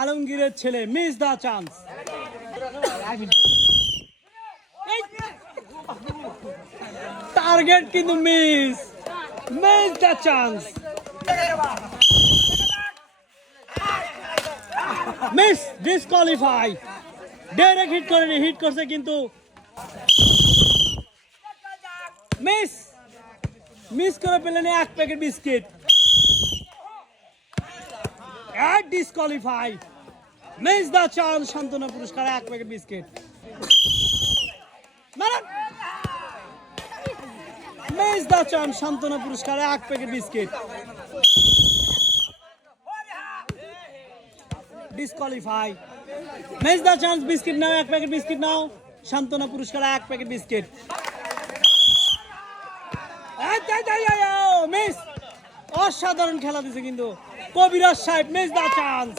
আলমগীরের ছেলে miss the chance. Target কিন্তু miss the chance. Miss disqualify. Direct hit করেনি, হিট করছে কিন্তু মিস করে পেলেন এক packet biscuit. Disqualify. Miss the chance, সান্ত্বনা পুরস্কার এক packet biscuit. Miss the chance, সান্ত্বনা পুরস্কার এক packet biscuit. Disqualify. Miss the chance, biscuit নাও, এক প্যাকেট বিস্কিট নাও, সান্ত্বনা পুরস্কার এক প্যাকেট বিস্কিট। মিস অসাধারণ খেলা দিছে কিন্তু কবিরাজ সাহেব। Miss the chance.